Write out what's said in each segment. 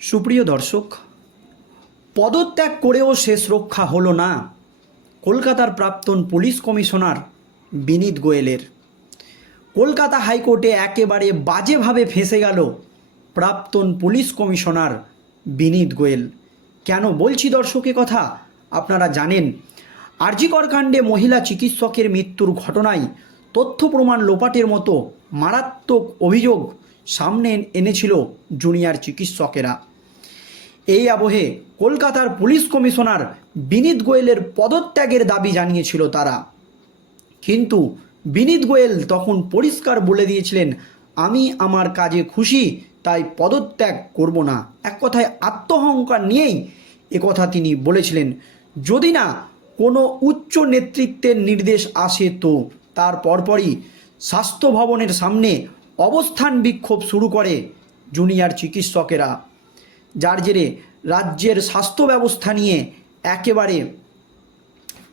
সুপ্রিয় দর্শক, পদত্যাগ করেও শেষ রক্ষা হলো না কলকাতার প্রাক্তন পুলিশ কমিশনার বিনীত গোয়েলের। কলকাতা হাইকোর্টে একেবারে বাজেভাবে ফেঁসে গেল প্রাক্তন পুলিশ কমিশনার বিনীত গোয়েল। কেন বলছি দর্শকের কথা? আপনারা জানেন আরজিকর কাণ্ডে মহিলা চিকিৎসকের মৃত্যুর ঘটনায় তথ্য প্রমাণ লোপাটের মতো মারাত্মক অভিযোগ সামনে এনেছিল জুনিয়র চিকিৎসকেরা। এই আবহে কলকাতার পুলিশ কমিশনার বিনীত গোয়েলের পদত্যাগের দাবি জানিয়েছিল তারা। কিন্তু বিনীত গোয়েল তখন পরিষ্কার বলে দিয়েছিলেন, আমি আমার কাজে খুশি, তাই পদত্যাগ করব না। এক কথায় আত্মহংকার নিয়েই একথা তিনি বলেছিলেন। যদি না কোনো উচ্চ নেতৃত্বের নির্দেশ আসে তো, তার পরপরই স্বাস্থ্য ভবনের সামনে অবস্থান বিক্ষোভ শুরু করে জুনিয়র চিকিৎসকেরা। যার জেরে রাজ্যের স্বাস্থ্য ব্যবস্থা নিয়ে একেবারে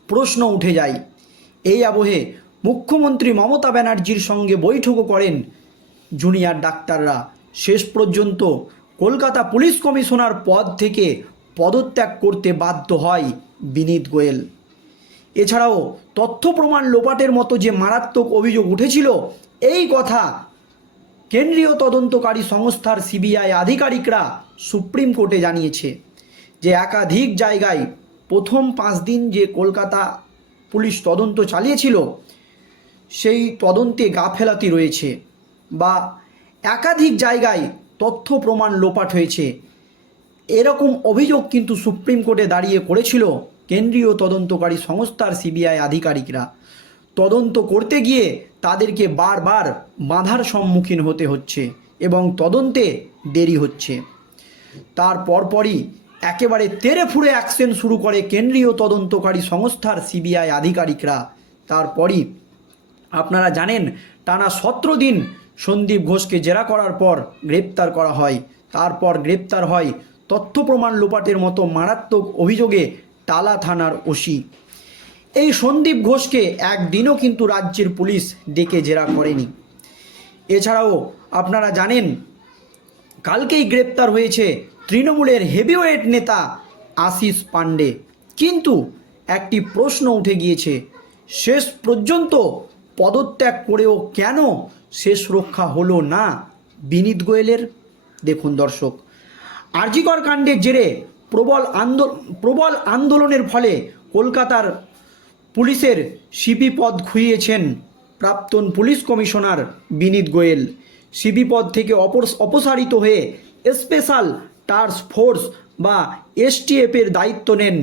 প্রশ্ন উঠে যায়। এই আবহে মুখ্যমন্ত্রী মমতা ব্যানার্জির সঙ্গে বৈঠকও করেন জুনিয়র ডাক্তাররা। শেষ পর্যন্ত কলকাতা পুলিশ কমিশনার পদ থেকে পদত্যাগ করতে বাধ্য হয় বিনীত গোয়েল। এছাড়াও তথ্য প্রমাণ লোপাটের মতো যে মারাত্মক অভিযোগ উঠেছিল, এই কথা কেন্দ্রীয় তদন্তকারী সংস্থার সিবিআই আধিকারিকরা সুপ্রিম কোর্টে জানিয়েছে যে একাধিক জায়গায় প্রথম পাঁচ দিন যে কলকাতা পুলিশ তদন্ত চালিয়েছিল, সেই তদন্তে গাফেলাতি রয়েছে বা একাধিক জায়গায় তথ্য প্রমাণ লোপাট হয়েছে। এরকম অভিযোগ কিন্তু সুপ্রিম কোর্টে দাঁড়িয়ে করেছিল কেন্দ্রীয় তদন্তকারী সংস্থার সিবিআই আধিকারিকরা। তদন্ত করতে গিয়ে তাদেরকে বারবার বাধার সম্মুখীন হতে হচ্ছে এবং তদন্তে দেরি হচ্ছে। তার পরপরই একেবারে তেরে ফুড়ে অ্যাকশন শুরু করে কেন্দ্রীয় তদন্তকারী সংস্থার সিবিআই আধিকারিকরা। তারপরই আপনারা জানেন, টানা সতেরো দিন সন্দীপ ঘোষকে জেরা করার পর গ্রেপ্তার করা হয়। তারপর গ্রেপ্তার হয় তথ্য প্রমাণ লোপাটের মতো মারাত্মক অভিযোগে টালা থানার ওসি। এই সন্দীপ ঘোষকে একদিনও কিন্তু রাজ্যের পুলিশ ডেকে জেরা করেনি। এছাড়াও আপনারা জানেন, কালকেই গ্রেপ্তার হয়েছে তৃণমূলের হেভিওয়েট নেতা আশিস পাণ্ডে। কিন্তু একটি প্রশ্ন উঠে গিয়েছে, শেষ পর্যন্ত পদত্যাগ করেও কেন শেষ রক্ষা হলো না বিনীত গোয়েলের? দেখুন দর্শক, আরজিকর কাণ্ডের জেরে প্রবল আন্দোলন প্রবল আন্দোলনের ফলে কলকাতার পুলিশের সিপি পদ খুইয়েছেন প্রাক্তন police commissioner Vineet Goyal. CP পদ থেকে অপসারিত হয়ে স্পেশাল টাস্ক ফোর্স বা এসটিএফের দায়িত্ব নেন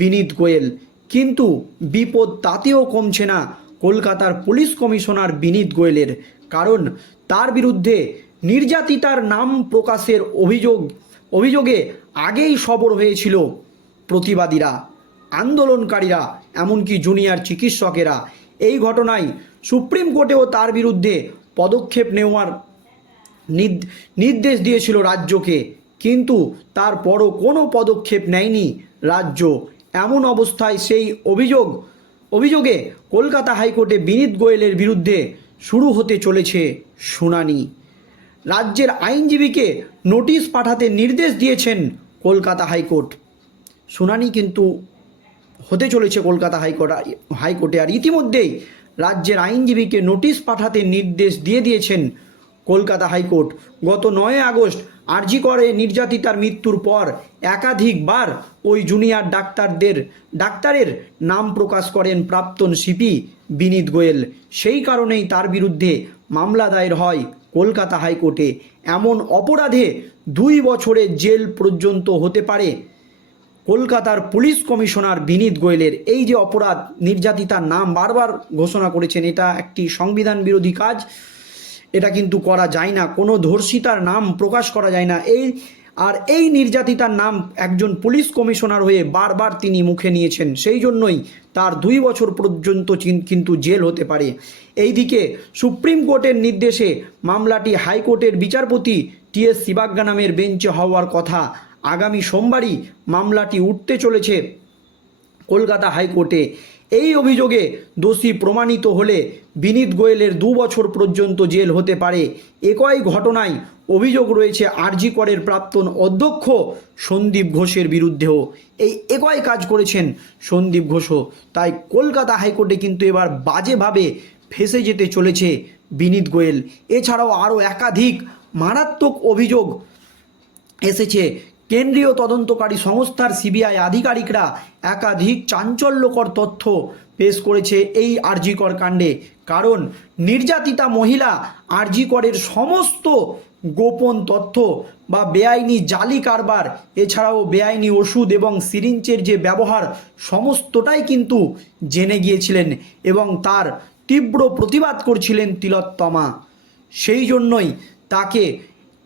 বিনীত গোয়েল। কিন্তু বিপদ তাতেও কমছে না কলকাতার পুলিশ কমিশনার বিনীত গোয়েলের, কারণ তার বিরুদ্ধে নির্যাতিতার নাম প্রকাশের অভিযোগ অভিযোগে আগেই সবর হয়েছিল প্রতিবাদীরা। আন্দোলনকারীরা, এমনকি জুনিয়র চিকিৎসকেরা। এই ঘটনায় সুপ্রিম কোর্টেও তার বিরুদ্ধে পদক্ষেপ নেওয়ার নির্দেশ দিয়েছিল রাজ্যকে। কিন্তু তারপরও কোনো পদক্ষেপ নেয়নি রাজ্য। এমন অবস্থায় সেই অভিযোগ, অভিযোগে কলকাতা হাইকোর্টে বিনীত গোয়েলের বিরুদ্ধে শুরু হতে চলেছে শুনানি। রাজ্যের আইনজীবীকে নোটিশ পাঠাতে নির্দেশ দিয়েছেন কলকাতা হাইকোর্ট। শুনানি কিন্তু হতে চলেছে কলকাতা হাইকোর্ট, হাইকোর্টে। আর ইতিমধ্যেই রাজ্যের আইনজীবীকে নোটিশ পাঠাতে নির্দেশ দিয়ে দিয়েছেন কলকাতা হাইকোর্ট। গত নয় আগস্ট আরজি করে নির্যাতিতার মৃত্যুর পর একাধিকবার ওই জুনিয়র ডাক্তারদের, ডাক্তারের নাম প্রকাশ করেন প্রাক্তন সিপি বিনীত গোয়েল। সেই কারণেই তার বিরুদ্ধে মামলা দায়ের হয় কলকাতা হাইকোর্টে। এমন অপরাধে দুই বছরের জেল পর্যন্ত হতে পারে কলকাতার পুলিশ কমিশনার বিনীত গোয়েলের এই যে অপরাধ নির্যাতিতার নাম বারবার ঘোষণা করেছেন, এটা একটি সংবিধান বিরোধী কাজ। এটা কিন্তু করা যায় না, কোনো ধর্ষিতার নাম প্রকাশ করা যায় না। এই, আর এই নির্যাতিতার নাম একজন পুলিশ কমিশনার হয়ে বারবার তিনি মুখে নিয়েছেন। সেই জন্যই তার দুই বছর পর্যন্ত কিন্তু জেল হতে পারে। এইদিকে সুপ্রিম কোর্টের নির্দেশে মামলাটি হাইকোর্টের বিচারপতি টি এস শিবাগ্গা নামের বেঞ্চে হওয়ার কথা। আগামী সোমবারই মামলাটি উঠতে চলেছে কলকাতা হাইকোর্টে। এই অভিযোগে দোষী প্রমাণিত হলে বিনীত গোয়েলের দু বছর পর্যন্ত জেল হতে পারে। একই ঘটনায় অভিযোগ রয়েছে আরজি করের প্রাক্তন অধ্যক্ষ সন্দীপ ঘোষের বিরুদ্ধেও। এই একই কাজ করেছেন সন্দীপ ঘোষও। তাই কলকাতা হাইকোর্টে কিন্তু এবার বাজেভাবে ফেসে যেতে চলেছে বিনীত গোয়েল। এছাড়াও আরও একাধিক মারাত্মক অভিযোগ এসেছে কেন্দ্রীয় তদন্তকারী সংস্থার সিবিআই আধিকারিকরা একাধিক চাঞ্চল্যকর তথ্য পেশ করেছে এই আরজিকর কাণ্ডে। কারণ নির্যাতিতা মহিলা আরজিকরের সমস্ত গোপন তথ্য বা বেআইনি জালি কারবার, এছাড়াও বেআইনি ওষুধ এবং সিরিঞ্জের যে ব্যবহার, সমস্তটাই কিন্তু জেনে গিয়েছিলেন এবং তার তীব্র প্রতিবাদ করছিলেন তিলোত্তমা। সেই জন্যই তাকে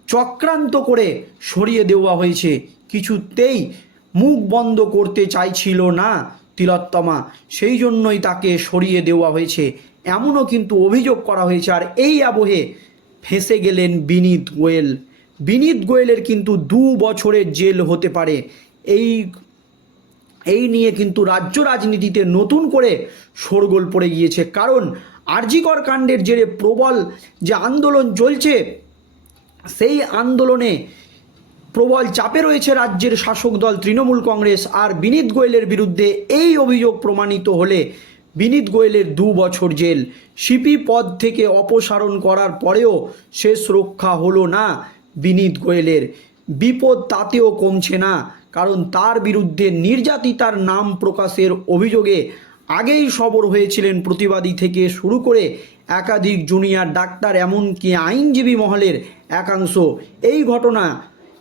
চক্রান্ত করে সরিয়ে দেওয়া হয়েছে। কিছুতেই মুখ বন্ধ করতে চাইছিল না তিলোত্তমা। সেই জন্যই তাকে সরিয়ে দেওয়া হয়েছে। এমনও কিন্তু অভিযোগ করা হয়েছে। আর এই আবহে ফেঁসে গেলেন বিনীত গোয়েল। বিনীত গোয়েলের কিন্তু দু বছরের জেল হতে পারে। এই এই নিয়ে কিন্তু রাজ্য রাজনীতিতে নতুন করে শোরগোল পড়ে গিয়েছে। কারণ আরজিকর কাণ্ডের জেরে প্রবল যে আন্দোলন চলছে সেই আন্দোলনে প্রবল চাপে রয়েছে রাজ্যের শাসক দল তৃণমূল কংগ্রেস আর বিনীত গোয়েলের বিরুদ্ধে এই অভিযোগ প্রমাণিত হলে বিনীত গোয়েলের দু বছর জেল। সিপি পদ থেকে অপসারণ করার পরেও শেষ রক্ষা হলো না বিনীত গোয়েলের। বিপদ তাতেও কমছে না, কারণ তার বিরুদ্ধে নির্যাতিতার নাম প্রকাশের অভিযোগে আগেই সবর হয়েছিলেন প্রতিবাদী থেকে শুরু করে একাধিক জুনিয়র ডাক্তার, এমনকি আইনজীবী মহলের একাংশ। এই ঘটনা,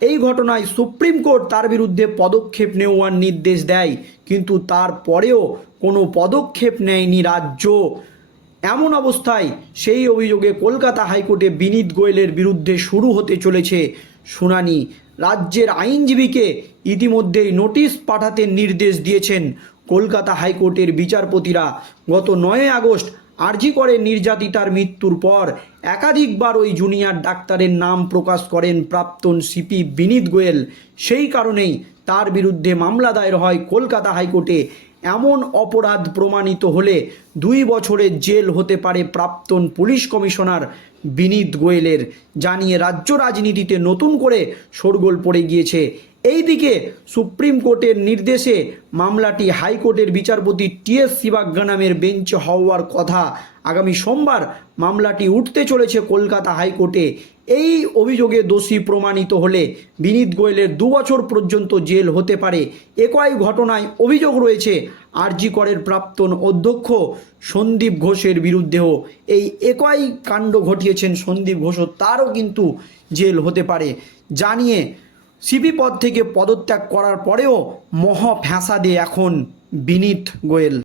এই ঘটনায় সুপ্রিম কোর্ট তার বিরুদ্ধে পদক্ষেপ নেওয়ার নির্দেশ দেয়, কিন্তু তারপরেও কোনো পদক্ষেপ নেয়নি রাজ্য। এমন অবস্থায় সেই অভিযোগে কলকাতা হাইকোর্টে বিনীত গোয়েলের বিরুদ্ধে শুরু হতে চলেছে শুনানি। রাজ্যের আইনজীবীকে ইতিমধ্যেই নোটিশ পাঠাতে নির্দেশ দিয়েছেন কলকাতা হাইকোর্টের বিচারপতিরা গত নয় আগস্ট আর্জি করে নির্যাতিতার মৃত্যুর পর। একাধিকবার ওই জুনিয়র ডাক্তারের নাম প্রকাশ করেন প্রাক্তন সিপি বিনীত গোয়েল। সেই কারণেই তার বিরুদ্ধে মামলা দায়ের হয় কলকাতা হাইকোর্টে। এমন অপরাধ প্রমাণিত হলে দুই বছরের জেল হতে পারে প্রাক্তন পুলিশ কমিশনার বিনীত গোয়েলের। জানিয়ে রাজ্য রাজনীতিতে নতুন করে শোরগোল পড়ে গিয়েছে। এইদিকে সুপ্রিম কোর্টের নির্দেশে মামলাটি হাইকোর্টের বিচারপতি টিএস শিবাজ্ঞানামের বেঞ্চে হওয়ার কথা আগামী সোমবার মামলাটি উঠতে চলেছে কলকাতা হাইকোর্টে। এই অভিযোগে দোষী প্রমাণিত হলে বিনীত গোয়েলের দু বছর পর্যন্ত জেল হতে পারে। একই ঘটনায় অভিযোগ রয়েছে আরজি করের প্রাক্তন অধ্যক্ষ সন্দীপ ঘোষের বিরুদ্ধেও এই একই কাণ্ড ঘটিয়েছেন সন্দীপ ঘোষও তারও কিন্তু জেল হতে পারে জানিয়ে সিপি পদ থেকে পদত্যাগ করার পরেও মহা ফ্যাসাদে এখন বিনীত গোয়েল।